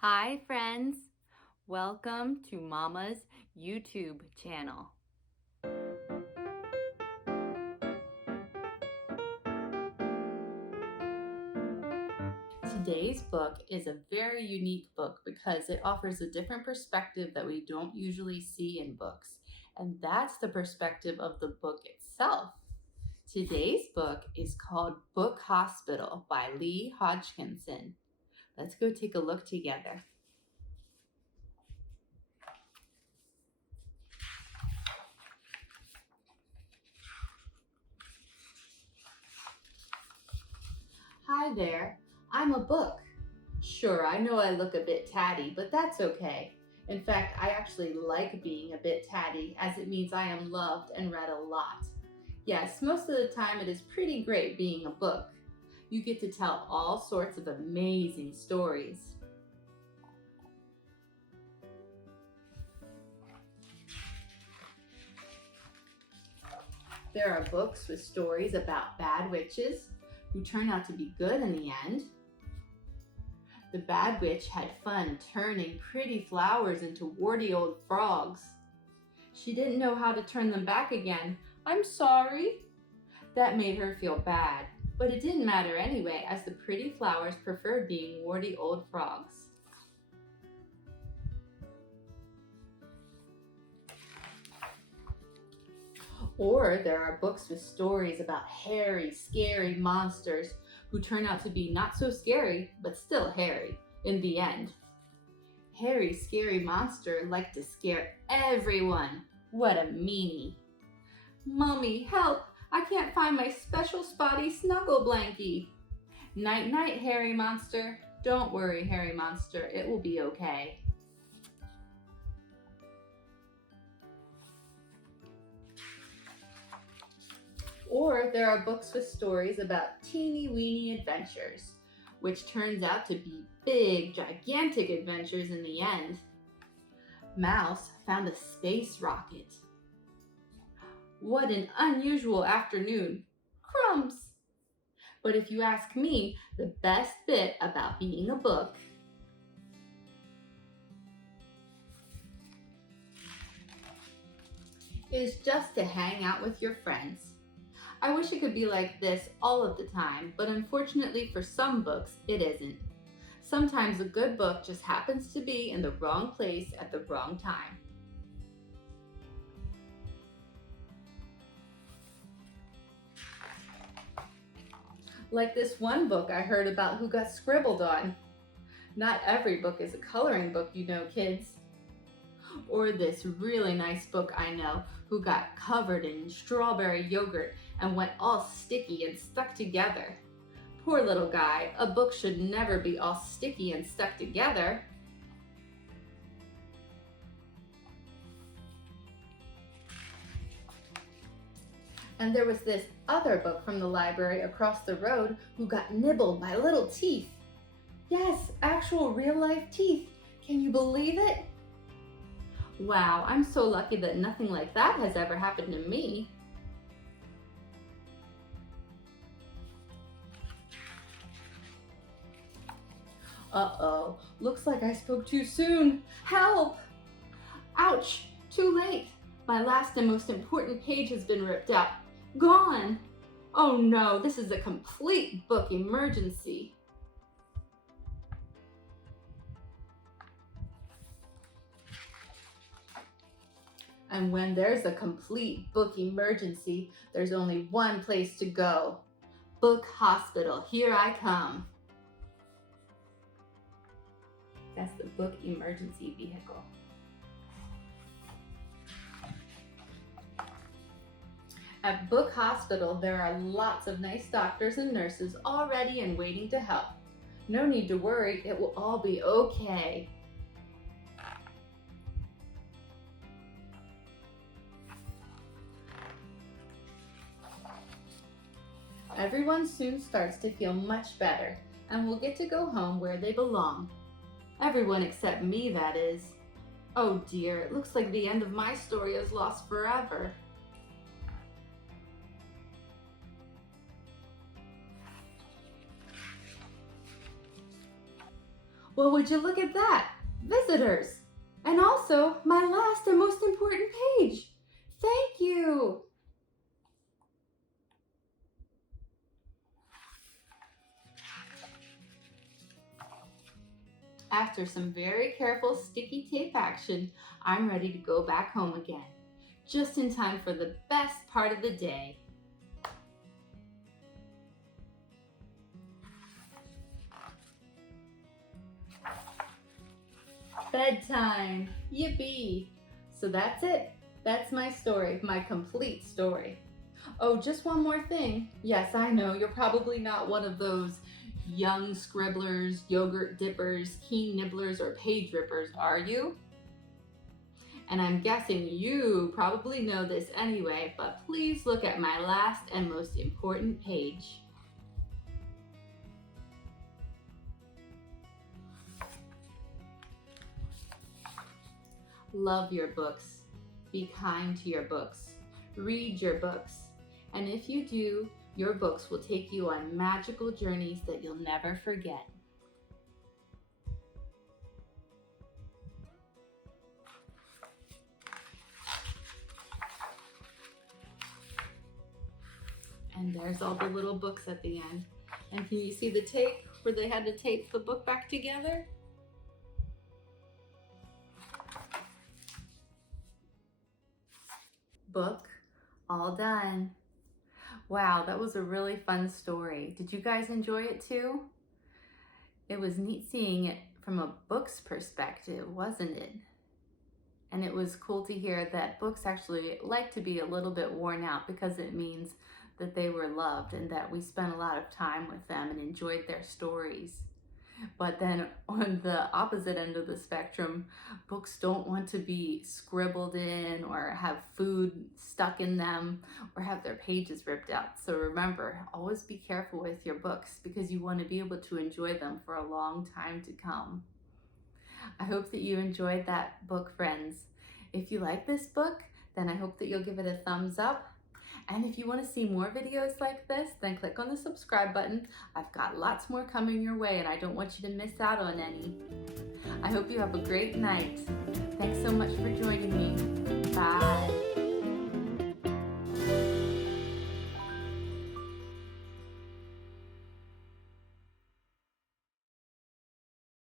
Hi friends, welcome to Mama's YouTube channel. Today's book is a very unique book because it offers a different perspective that we don't usually see in books, and that's the perspective of the book itself. Today's book is called Book Hospital by Leigh Hodgkinson. Let's go take a look together. Hi there, I'm a book. Sure, I know I look a bit tatty, but that's okay. In fact, I actually like being a bit tatty as it means I am loved and read a lot. Yes, most of the time it is pretty great being a book. You get to tell all sorts of amazing stories. There are books with stories about bad witches who turn out to be good in the end. The bad witch had fun turning pretty flowers into warty old frogs. She didn't know how to turn them back again. I'm sorry. That made her feel bad, but it didn't matter anyway, as the pretty flowers preferred being warty old frogs. Or there are books with stories about hairy, scary monsters who turn out to be not so scary, but still hairy in the end. Hairy, scary monster liked to scare everyone. What a meanie. Mommy, help! I can't find my special spotty snuggle blankie. Night night, hairy monster. Don't worry, hairy monster, it will be okay. Or there are books with stories about teeny weeny adventures, which turns out to be big, gigantic adventures in the end. Mouse found a space rocket. What an unusual afternoon. Crumbs! But if you ask me, the best bit about being a book is just to hang out with your friends. I wish it could be like this all of the time, but unfortunately for some books, it isn't. Sometimes a good book just happens to be in the wrong place at the wrong time. Like this one book I heard about who got scribbled on. Not every book is a coloring book, you know, kids. Or this really nice book I know who got covered in strawberry yogurt and went all sticky and stuck together. Poor little guy, a book should never be all sticky and stuck together. And there was this other book from the library across the road who got nibbled by little teeth. Yes, actual real life teeth. Can you believe it? Wow, I'm so lucky that nothing like that has ever happened to me. Uh-oh, looks like I spoke too soon. Help! Ouch, too late. My last and most important page has been ripped out. Gone! Oh no, this is a complete book emergency. And when there's a complete book emergency, there's only one place to go. Book Hospital, here I come. That's the book emergency vehicle. At Book Hospital, there are lots of nice doctors and nurses all ready and waiting to help. No need to worry, it will all be okay. Everyone soon starts to feel much better and will get to go home where they belong. Everyone except me, that is. Oh dear, it looks like the end of my story is lost forever. Well, would you look at that? Visitors! And also my last and most important page. Thank you! After some very careful sticky tape action, I'm ready to go back home again. Just in time for the best part of the day. Bedtime! Yippee! So that's it. That's my story, my complete story. Oh, just one more thing. Yes, I know, you're probably not one of those young scribblers, yogurt dippers, keen nibblers, or page rippers, are you? And I'm guessing you probably know this anyway, but please look at my last and most important page. Love your books. Be kind to your books. Read your books. And if you do, your books will take you on magical journeys that you'll never forget. And there's all the little books at the end. And can you see the tape where they had to tape the book back together? Book all done. Wow, that was a really fun story. Did you guys enjoy it too? It was neat seeing it from a book's perspective, wasn't it? And it was cool to hear that books actually like to be a little bit worn out because it means that they were loved and that we spent a lot of time with them and enjoyed their stories. But then on the opposite end of the spectrum, books don't want to be scribbled in or have food stuck in them or have their pages ripped out. So remember, always be careful with your books because you want to be able to enjoy them for a long time to come. I hope that you enjoyed that book, friends. If you like this book, then I hope that you'll give it a thumbs up. And if you want to see more videos like this, then click on the subscribe button. I've got lots more coming your way and I don't want you to miss out on any. I hope you have a great night. Thanks so much for